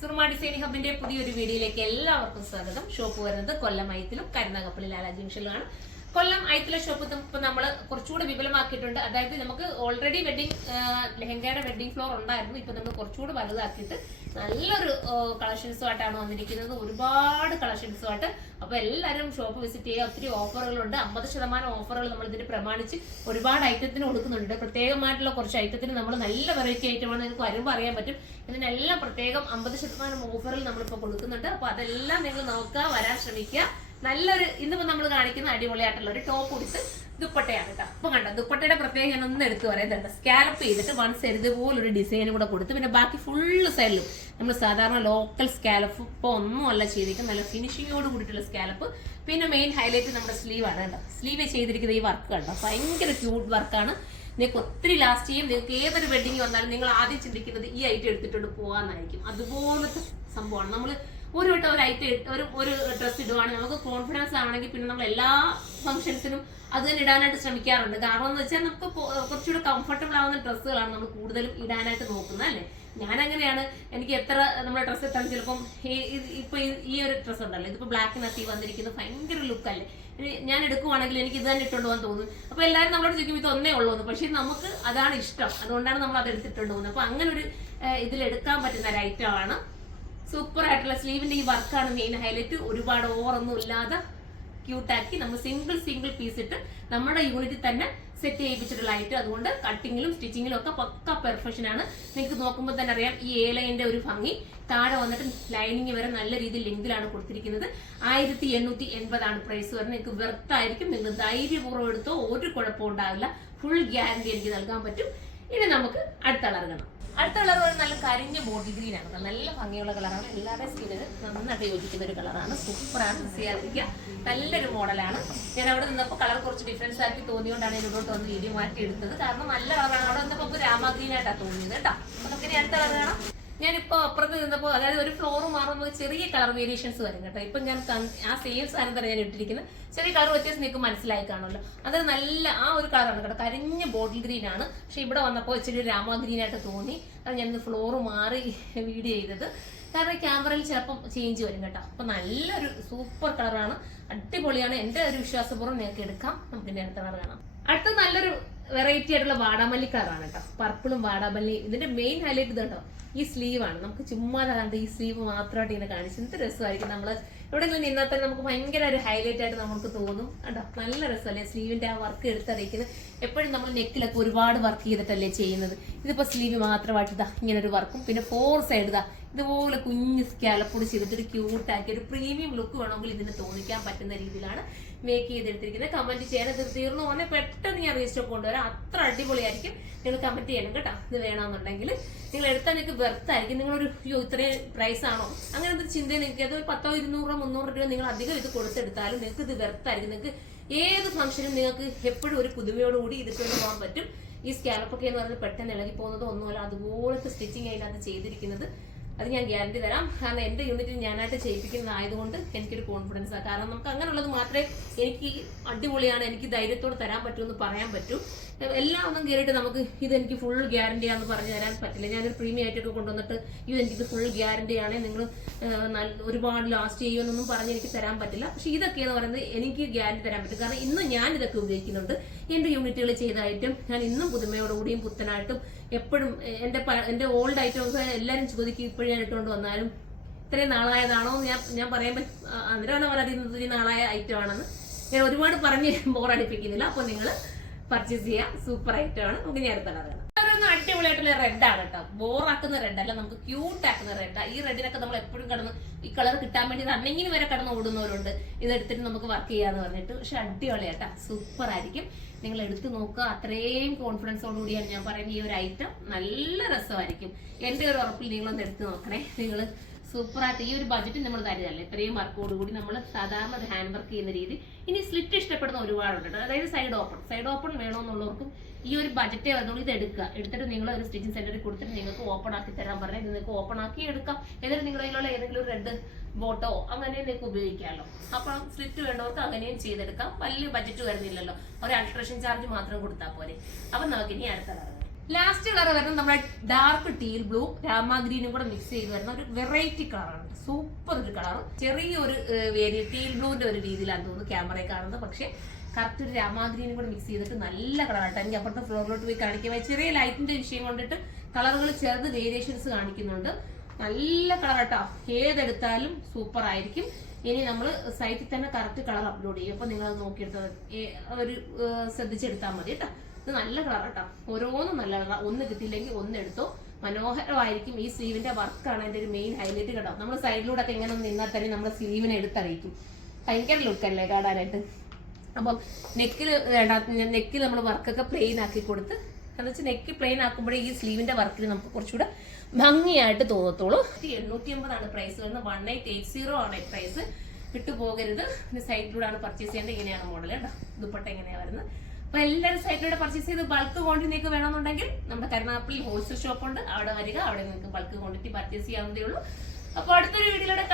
Soorma designing ഹബിന്റെ പുതിയൊരു വീഡിയോയിലേക്ക് എല്ലാവർക്കും സ്വാഗതം. ഷോപ്പ് വരുന്നത് കൊല്ലം ഐത്തിലും കരുനാഗപ്പള്ളി ലാലാ ജംഗ്ഷനിലാണ്. കൊല്ലം ഐത്തിലെ ഷോപ്പ് ഇപ്പൊ നമ്മൾ കുറച്ചുകൂടി വിപുലമാക്കിയിട്ടുണ്ട്. അതായത് നമുക്ക് ഓൾറെഡി ലെഹങ്കയുടെ വെഡിങ് ഫ്ലോർ ഉണ്ടായിരുന്നു. ഇപ്പൊ നമ്മൾ കുറച്ചുകൂടി വലുതാക്കിയിട്ട് നല്ലൊരു കളക്ഷൻസുമായിട്ടാണ് വന്നിരിക്കുന്നത്. ഒരുപാട് കളക്ഷൻസുമായിട്ട്. അപ്പൊ എല്ലാവരും ഷോപ്പ് വിസിറ്റ് ചെയ്യുക. ഒത്തിരി ഓഫറുകളുണ്ട്. 50% ഓഫറുകൾ നമ്മൾ ഇതിന് പ്രമാണിച്ച് ഒരുപാട് ഐറ്റത്തിന് കൊടുക്കുന്നുണ്ട്. പ്രത്യേകമായിട്ടുള്ള കുറച്ച് ഐറ്റത്തിന് നമ്മൾ നല്ല വെറൈറ്റി ഐറ്റമാണ്. നിങ്ങൾക്ക് വരുമ്പോൾ അറിയാൻ പറ്റും. ഇതിനെല്ലാം പ്രത്യേകം 50% ഓഫറിൽ നമ്മളിപ്പോൾ കൊടുക്കുന്നുണ്ട്. അപ്പൊ അതെല്ലാം നിങ്ങൾ നോക്കുക, വരാൻ ശ്രമിക്കുക. നല്ലൊരു ഇന്നിപ്പോ നമ്മൾ കാണിക്കുന്ന അടിപൊളിയായിട്ടുള്ള ഒരു ടോപ്പ് കൊടുത്ത് ദുപ്പട്ടയാണ് കേട്ടോ. അപ്പൊ കണ്ടോ, ദുപ്പട്ടയുടെ പ്രത്യേകം ഞാൻ ഒന്ന് എടുത്ത് പറയുന്നുണ്ട്. സ്കാലപ്പ് ചെയ്തിട്ട് വൺ സൈഡ് ഇതുപോലൊരു ഡിസൈൻ കൂടെ കൊടുത്ത്, പിന്നെ ബാക്കി ഫുള്ള് സൈഡിലും നമ്മൾ സാധാരണ ലോക്കൽ സ്കാലപ്പ് ഇപ്പൊ ഒന്നുമല്ല ചെയ്തിരിക്കുന്നത്. നല്ല ഫിനിഷിങ്ങോട് കൂടിയിട്ടുള്ള സ്കാലപ്പ്. പിന്നെ മെയിൻ ഹൈലൈറ്റ് നമ്മുടെ സ്ലീവ് ആണ് കേട്ടോ. സ്ലീവ് ചെയ്തിരിക്കുന്ന ഈ വർക്ക് കണ്ടോ, ഭയങ്കര ക്യൂട്ട് വർക്കാണ്. നിങ്ങൾക്ക് ഒത്തിരി ലാസ്റ്റ് ചെയ്യും. നിങ്ങൾക്ക് ഏതൊരു വെഡിങ് വന്നാലും നിങ്ങൾ ആദ്യം ചിന്തിക്കുന്നത് ഈ ഐറ്റം എടുത്തിട്ടുണ്ട് പോകാന്നായിരിക്കും. അതുപോലത്തെ സംഭവമാണ്. നമ്മൾ ഒരു വട്ടം ഒരു ഐറ്റം ഒരു ഡ്രസ്സ് ഇടുവാണെങ്കിൽ നമുക്ക് കോൺഫിഡൻസ് ആണെങ്കിൽ പിന്നെ നമ്മൾ എല്ലാ ഫംഗ്ഷൻസിനും അത് തന്നെ ഇടാനായിട്ട് ശ്രമിക്കാറുണ്ട്. കാരണം എന്ന് വെച്ചാൽ നമുക്ക് കുറച്ചുകൂടെ കംഫർട്ടബിൾ ആവുന്ന ഡ്രസ്സുകളാണ് നമ്മൾ കൂടുതലും ഇടാനായിട്ട് നോക്കുന്നത്, അല്ലേ? ഞാൻ അങ്ങനെയാണ്. എനിക്ക് എത്ര നമ്മുടെ ഡ്രസ്സ് ഇട്ടാൽ ചിലപ്പം ഇപ്പൊ ഈ ഒരു ഡ്രസ്സ് ഉണ്ടല്ലോ, ഇതിപ്പോ ബ്ലാക്കിനകത്ത് വന്നിരിക്കുന്നത് ഭയങ്കര ലുക്കല്ലേ. ഞാൻ എടുക്കുവാണെങ്കിൽ എനിക്ക് ഇത് തന്നെ ഇട്ടുകൊണ്ട് പോകാൻ തോന്നും. അപ്പൊ എല്ലാവരും നമ്മളോട് ചോദിക്കും ഇത് ഒന്നേ ഉള്ളൂ എന്ന്. പക്ഷെ നമുക്ക് അതാണ് ഇഷ്ടം, അതുകൊണ്ടാണ് നമ്മൾ അത് എടുത്തിട്ടുണ്ട് പോകുന്നത്. അപ്പൊ അങ്ങനെ ഒരു ഇതിലെടുക്കാൻ പറ്റുന്ന ഒരു ഐറ്റം ആണ്. സൂപ്പർ ആയിട്ടുള്ള സ്ലീവിന്റെ ഈ വർക്കാണ് മെയിൻ ഹൈലൈറ്റ്. ഒരുപാട് ഓവറൊന്നും ഇല്ലാതെ ക്യൂട്ടാക്കി നമ്മൾ സിംഗിൾ പീസ് ഇട്ട് നമ്മുടെ യൂണിറ്റിൽ തന്നെ സെറ്റ് ചെയ്യിപ്പിച്ചിട്ടുള്ള ഐറ്റം. അതുകൊണ്ട് കട്ടിങ്ങിലും സ്റ്റിച്ചിങ്ങിലും ഒക്കെ പക്ക പെർഫെക്ഷൻ ആണ്. നിങ്ങൾക്ക് നോക്കുമ്പോൾ തന്നെ അറിയാം ഈ എ ലൈനിന്റെ ഒരു ഭംഗി. താഴെ വന്നിട്ട് ലൈനിങ് വരെ നല്ല രീതിയിൽ ലെങ്തിലാണ് കൊടുത്തിരിക്കുന്നത്. 1880 പ്രൈസ് വരുന്നത്. നിങ്ങൾക്ക് വെർത്തായിരിക്കും. നിങ്ങൾ ധൈര്യപൂർവ്വം എടുത്തോ, ഒരു കുഴപ്പവും ഉണ്ടാവില്ല. ഫുൾ ഗ്യാരണ്ടി എനിക്ക് നൽകാൻ പറ്റും. ഇനി നമുക്ക് അടുത്ത കളർ കാണാം. അടുത്ത കളർ ഒരു നല്ല കരിഞ്ഞ ബോട്ടിൽ ഗ്രീൻ ആണ്. നല്ല ഭംഗിയുള്ള കളറാണ്. എല്ലാവരുടെയും സ്കിന്നിന് നന്നായിട്ട് യോജിക്കുന്ന ഒരു കളറാണ്. സൂപ്പറാണ്. ചെയ്യാതിരിക്കുക. നല്ലൊരു മോഡലാണ്. ഞാൻ അവിടെ നിന്നപ്പോൾ കളർ കുറച്ച് ഡിഫറൻസ് ആക്കി തോന്നിയോണ്ടാണ് ഞാൻ ഇവിടോട്ട് വന്ന് വീഡിയോ മാറ്റി എടുത്തത്. കാരണം നല്ല കളറാണ്. അവിടെ വന്നപ്പോൾ രാമ ഗ്രീൻ ആയിട്ടാണ് തോന്നിയത് കേട്ടോ. അപ്പൊ നമുക്ക് ഇനി അടുത്ത കളർ കാണാം. ഞാനിപ്പോ അപ്പുറത്ത് നിന്നപ്പോൾ, അതായത് ഒരു ഫ്ലോർ മാറുമ്പോൾ ചെറിയ കളർ വേരിയേഷൻസ് വരും കേട്ടോ. ഇപ്പൊ ഞാൻ ആ സെയിം സാധനം തന്നെ ഞാൻ ഇട്ടിരിക്കുന്നത്. ചെറിയ കളർ വ്യത്യാസം നിങ്ങൾക്ക് മനസ്സിലായി കാണുമല്ലോ. അത് നല്ല ആ ഒരു കളറാണ് കേട്ടോ. കരിഞ്ഞ ബോട്ടിൽ ഗ്രീൻ ആണ്. പക്ഷെ ഇവിടെ വന്നപ്പോൾ ഇച്ചിരി രാമ ഗ്രീൻ ആയിട്ട് തോന്നി. അത് ഞാൻ ഫ്ലോർ മാറി വീഡിയോ ചെയ്തത്. കാരണം ക്യാമറയിൽ ചിലപ്പം ചേഞ്ച് വരും കേട്ടോ. അപ്പൊ നല്ലൊരു സൂപ്പർ കളറാണ്. അടിപൊളിയാണ്. എന്റെ ഒരു വിശ്വാസപൂർവ്വം നിങ്ങൾക്ക് എടുക്കാം. നമുക്ക് ഇനി അടുത്ത കളർ കാണാം. അടുത്ത നല്ലൊരു വെറൈറ്റി ആയിട്ടുള്ള വാടാമല്ലി കളറാണ് കേട്ടോ. പർപ്പിളും വാടാമല്ലി. ഇതിന്റെ മെയിൻ ഹൈലൈറ്റ് ഇതുണ്ടോ, ഈ സ്ലീവ് ആണ്. നമുക്ക് ചുമ്മാ കണ്ട് ഈ സ്ലീവ് മാത്രമായിട്ട് ഇങ്ങനെ കാണിച്ചു എന്ത് രസമായിരിക്കും. നമ്മള് എവിടെയെങ്കിലും നിന്നാൽ തന്നെ നമുക്ക് ഭയങ്കര ഒരു ഹൈലൈറ്റ് ആയിട്ട് നമുക്ക് തോന്നും കേട്ടോ. നല്ല രസമല്ലേ സ്ലീവിന്റെ ആ വർക്ക് എടുത്തറിയിക്കുന്നത്. എപ്പോഴും നമ്മൾ നെക്കിലൊക്കെ ഒരുപാട് വർക്ക് ചെയ്തിട്ടല്ലേ ചെയ്യുന്നത്. ഇതിപ്പോ സ്ലീവ് മാത്രമായിട്ട് ഇതാ ഇങ്ങനെ ഒരു വർക്കും, പിന്നെ 4 സൈഡ് ഇതാ ഇതുപോലെ കുഞ്ഞ് സ്കാലപ്പൊടി ചെയ്തിട്ട് ഒരു ക്യൂട്ടാക്കി ഒരു പ്രീമിയം ലുക്ക് വേണമെങ്കിൽ ഇതിന് തോന്നിക്കാൻ പറ്റുന്ന രീതിയിലാണ് മേക്ക് ചെയ്തെടുത്തിരിക്കുന്നത്. കമന്റ് ചെയ്യണം. ഇത് തീർന്നു പോന്നെ പെട്ടെന്ന് ഞാൻ റീസ്റ്റോക്ക് കൊണ്ടുവരാം. അത്ര അടിപൊളിയായിരിക്കും. നിങ്ങൾ കമന്റ് ചെയ്യണം കേട്ടോ. ഇത് വേണമെന്നുണ്ടെങ്കിൽ നിങ്ങൾ എടുത്താൽ നിങ്ങൾക്ക് വെർത്തായിരിക്കും. നിങ്ങളൊരു ഇത്രയും പ്രൈസ് ആണോ അങ്ങനത്തെ ചിന്ത നിങ്ങൾക്ക് അത് 100, 200, 300 രൂപ നിങ്ങൾ അധികം ഇത് കൊടുത്തെടുത്താലും നിങ്ങൾക്ക് ഇത് വെർത്തായിരിക്കും. നിങ്ങൾക്ക് ഏത് ഫംഗ്ഷനും നിങ്ങൾക്ക് എപ്പോഴും ഒരു പുതുമയോടുകൂടി ഇതിട്ട് പോകാൻ പറ്റും. ഈ സ്കാലപ്പൊക്കെ എന്ന് പറയുന്നത് പെട്ടെന്ന് ഇളകി പോകുന്നതോ ഒന്നുമല്ല. അതുപോലത്തെ സ്റ്റിച്ചിങ് അതിനകത്ത് ചെയ്തിരിക്കുന്നത്. അത് ഞാൻ ഗ്യാരണ്ടി തരാം. കാരണം എന്റെ യൂണിറ്റിൽ ഞാനായിട്ട് ചെയ്യിപ്പിക്കുന്നതായതുകൊണ്ട് എനിക്കൊരു കോൺഫിഡൻസ് ആണ്. കാരണം നമുക്ക് അങ്ങനെയുള്ളത് മാത്രമേ എനിക്ക് അടിപൊളിയാണ്, എനിക്ക് ധൈര്യത്തോടെ തരാൻ പറ്റുമെന്ന് പറയാൻ പറ്റൂ. എല്ലാം ഒന്നും കയറിയിട്ട് നമുക്ക് ഇത് എനിക്ക് ഫുൾ ഗ്യാരണ്ടിയാണെന്ന് പറഞ്ഞു തരാൻ പറ്റില്ല. ഞാനൊരു പ്രീമിയം ആയിട്ടൊക്കെ കൊണ്ടുവന്നിട്ട് എനിക്ക് ഫുൾ ഗ്യാരണ്ടിയാണ്, നിങ്ങൾ ഒരുപാട് ലാസ്റ്റ് ചെയ്യുമെന്നൊന്നും പറഞ്ഞ് എനിക്ക് തരാൻ പറ്റില്ല. പക്ഷെ ഇതൊക്കെയെന്ന് പറയുന്നത് എനിക്ക് ഗ്യാരണ്ടി തരാൻ പറ്റും. കാരണം ഇന്നും ഞാൻ ഇതൊക്കെ ഉപയോഗിക്കുന്നുണ്ട്. എന്റെ യൂണിറ്റുകൾ ചെയ്ത ഐറ്റം ഞാൻ ഇന്നും പുതുമയോടുകൂടിയും പുത്തനായിട്ടും എപ്പോഴും എന്റെ ഓൾഡ് ഐറ്റംസ് എല്ലാവരും ചോദിക്കും ഇപ്പോഴും ഞാൻ ഇട്ടുകൊണ്ട് വന്നാലും ഇത്രയും നാളായതാണോ ഞാൻ പറയുമ്പോൾ അതിനാണ് പറയുന്നത് ഇത്തിരി നാളായ ഐറ്റം ആണെന്ന്. ഞാൻ ഒരുപാട് പറഞ്ഞ് ബോറടിപ്പിക്കുന്നില്ല. അപ്പൊ നിങ്ങൾ പർച്ചേസ് ചെയ്യാം. സൂപ്പർ ഐറ്റം ആണ്. നമുക്ക് ഞാൻ അടുത്ത കളറാണ്. അടിപൊളിയായിട്ടുള്ള റെഡ് ആണ് കേട്ടോ. ബോറാക്കുന്ന റെഡ് അല്ല, നമുക്ക് ക്യൂട്ട് ആക്കുന്ന റെഡ്. ഈ റെഡിനൊക്കെ നമ്മൾ എപ്പോഴും കടന്ന് ഈ കളർ കിട്ടാൻ വേണ്ടി റണ്ണിങ്ങിന് വരെ കടന്ന് ഓടുന്നവരുണ്ട്. ഇതെടുത്തിട്ട് നമുക്ക് വർക്ക് ചെയ്യാന്ന് പറഞ്ഞിട്ട്. പക്ഷെ അടിപൊളിയാട്ടാ, സൂപ്പർ ആയിരിക്കും. നിങ്ങൾ എടുത്ത് നോക്കുക. അത്രയും കോൺഫിഡൻസോടുകൂടിയാണ് ഞാൻ പറയുന്നത്. ഈ ഒരു ഐറ്റം നല്ല രസമായിരിക്കും. എന്റെ ഒരു ഉറപ്പിൽ നിങ്ങളൊന്ന് എടുത്ത് നോക്കണേ. നിങ്ങൾ സൂപ്പറായിട്ട് ഈ ഒരു ബജറ്റ് നമ്മൾ തരുന്നതല്ലേ. ഇത്രയും വർക്കോടുകൂടി നമ്മൾ സാധാരണ ഒരു ഹാൻഡ് വർക്ക് ചെയ്യുന്ന രീതി. ഇനി സ്ലിറ്റ് ഇഷ്ടപ്പെടുന്ന ഒരുപാടുണ്ട്. അതായത് സൈഡ് ഓപ്പൺ വേണമെന്നുള്ളവർക്കും ഈ ഒരു ബജറ്റ് അതുകൊണ്ട് ഇത് എടുത്തിട്ട് നിങ്ങൾ ഒരു സ്റ്റിച്ചിങ് സെന്ററിൽ കൊടുത്തിട്ട് നിങ്ങൾക്ക് ഓപ്പൺ ആക്കി തരാൻ പറഞ്ഞാൽ നിങ്ങൾക്ക് ഓപ്പൺ ആക്കി എടുക്കാം. എന്നിട്ട് നിങ്ങളുടെ കയ്യിലുള്ള ഏതെങ്കിലും ഒരു റെഡ് ബോട്ടോ അങ്ങനെ നിങ്ങൾക്ക് ഉപയോഗിക്കാമല്ലോ. അപ്പം സ്ലിറ്റ് വേണ്ടവർക്ക് അങ്ങനെയും ചെയ്തെടുക്കാം. വലിയ ബജറ്റ് വരുന്നില്ലല്ലോ. ഒരു അൾട്രേഷൻ ചാർജ് മാത്രം കൊടുത്താൽ പോരെ. അപ്പൊ നമുക്ക് ഇനി അടുത്ത കളർ. ലാസ്റ്റ് കളർ വരുന്നത് നമ്മുടെ ഡാർക്ക് ടീൽ ബ്ലൂ രാമ ഗ്രീനും കൂടെ മിക്സ് ചെയ്ത് വരുന്ന ഒരു വെറൈറ്റി കളറാണ്. സൂപ്പർ ഒരു കളർ. ചെറിയൊരു ടീൽ ബ്ലൂവിന്റെ ഒരു രീതിയിലാണ് തോന്നുന്നു ക്യാമറയിൽ കാണുന്നത്. പക്ഷെ കറക്റ്റ് ഒരു രാമ ഗ്രീനും കൂടെ മിക്സ് ചെയ്തിട്ട് നല്ല കളറാട്ടോ. എനിക്ക് അപ്പുറത്തെ ഫ്ലോറിലോട്ട് പോയി കാണിക്കാൻ ചെറിയ ലൈറ്റിന്റെ വിഷയം കൊണ്ടിട്ട് കളറുകൾ ചെറുത് വേരിയേഷൻസ് കാണിക്കുന്നുണ്ട്. നല്ല കളറാട്ടോ. ഏതെടുത്താലും സൂപ്പർ ആയിരിക്കും. ഇനി നമ്മൾ സൈറ്റിൽ തന്നെ കറക്റ്റ് കളർ അപ്ലോഡ് ചെയ്യും. അപ്പൊ നിങ്ങൾ അത് നോക്കിയെടുത്താൽ ഒരു ശ്രദ്ധിച്ചെടുത്താൽ മതി കേട്ടോ. ഇത് നല്ല കളർ കേട്ടോ. ഓരോന്നും നല്ല കളർ. ഒന്ന് കിട്ടിയില്ലെങ്കിൽ ഒന്ന് എടുത്തോ. മനോഹരമായിരിക്കും. ഈ സ്ലീവിന്റെ വർക്കാണ് അതിന്റെ ഒരു മെയിൻ ഹൈലൈറ്റ് കേട്ടോ. നമ്മൾ സൈഡിലൂടെ ഒക്കെ ഇങ്ങനെ നിന്നാൽ തന്നെ നമ്മുടെ സ്ലീവിനെ എടുത്തറിയിക്കും. ഭയങ്കര ലുക്കല്ലേ കാണാനായിട്ട്. അപ്പം നെക്കിൽ നമ്മൾ വർക്കൊക്കെ പ്ലെയിൻ ആക്കി കൊടുത്ത്, എന്ന് വെച്ചാൽ നെക്ക് പ്ലെയിൻ ആക്കുമ്പോഴേ ഈ സ്ലീവിന്റെ വർക്കിന് നമുക്ക് കുറച്ചുകൂടെ ഭംഗിയായിട്ട് തോന്നത്തുള്ളൂ. 880 പ്രൈസ് വരുന്നത്. 1880 ആണ് പ്രൈസ്. വിട്ടുപോകരുത്. പിന്നെ സൈറ്റിലൂടെ ആണ് പർച്ചേസ് ചെയ്യേണ്ടത്. ഇങ്ങനെയാണ് മോഡൽ കേട്ടോ. ദുപ്പട്ട എങ്ങനെയാണ് വരുന്നത്. അപ്പൊ എല്ലാവരും സൈറ്റിലൂടെ പർച്ചേസ് ചെയ്ത് ബൾക്ക് ക്വാണ്ടിറ്റി വേണമെന്നുണ്ടെങ്കിൽ നമ്മുടെ കരുനാഗപ്പള്ളി ഹോൾസെയിൽ ഷോപ്പ് ഉണ്ട്. അവിടെ വരിക. അവിടെ നിങ്ങൾക്ക് ബൾക്ക് ക്വാണ്ടിറ്റി പർച്ചേസ് ചെയ്യാവുന്നതേ ഉള്ളൂ. അപ്പൊ അടുത്തൊരു വീഡിയോയിലൂടെ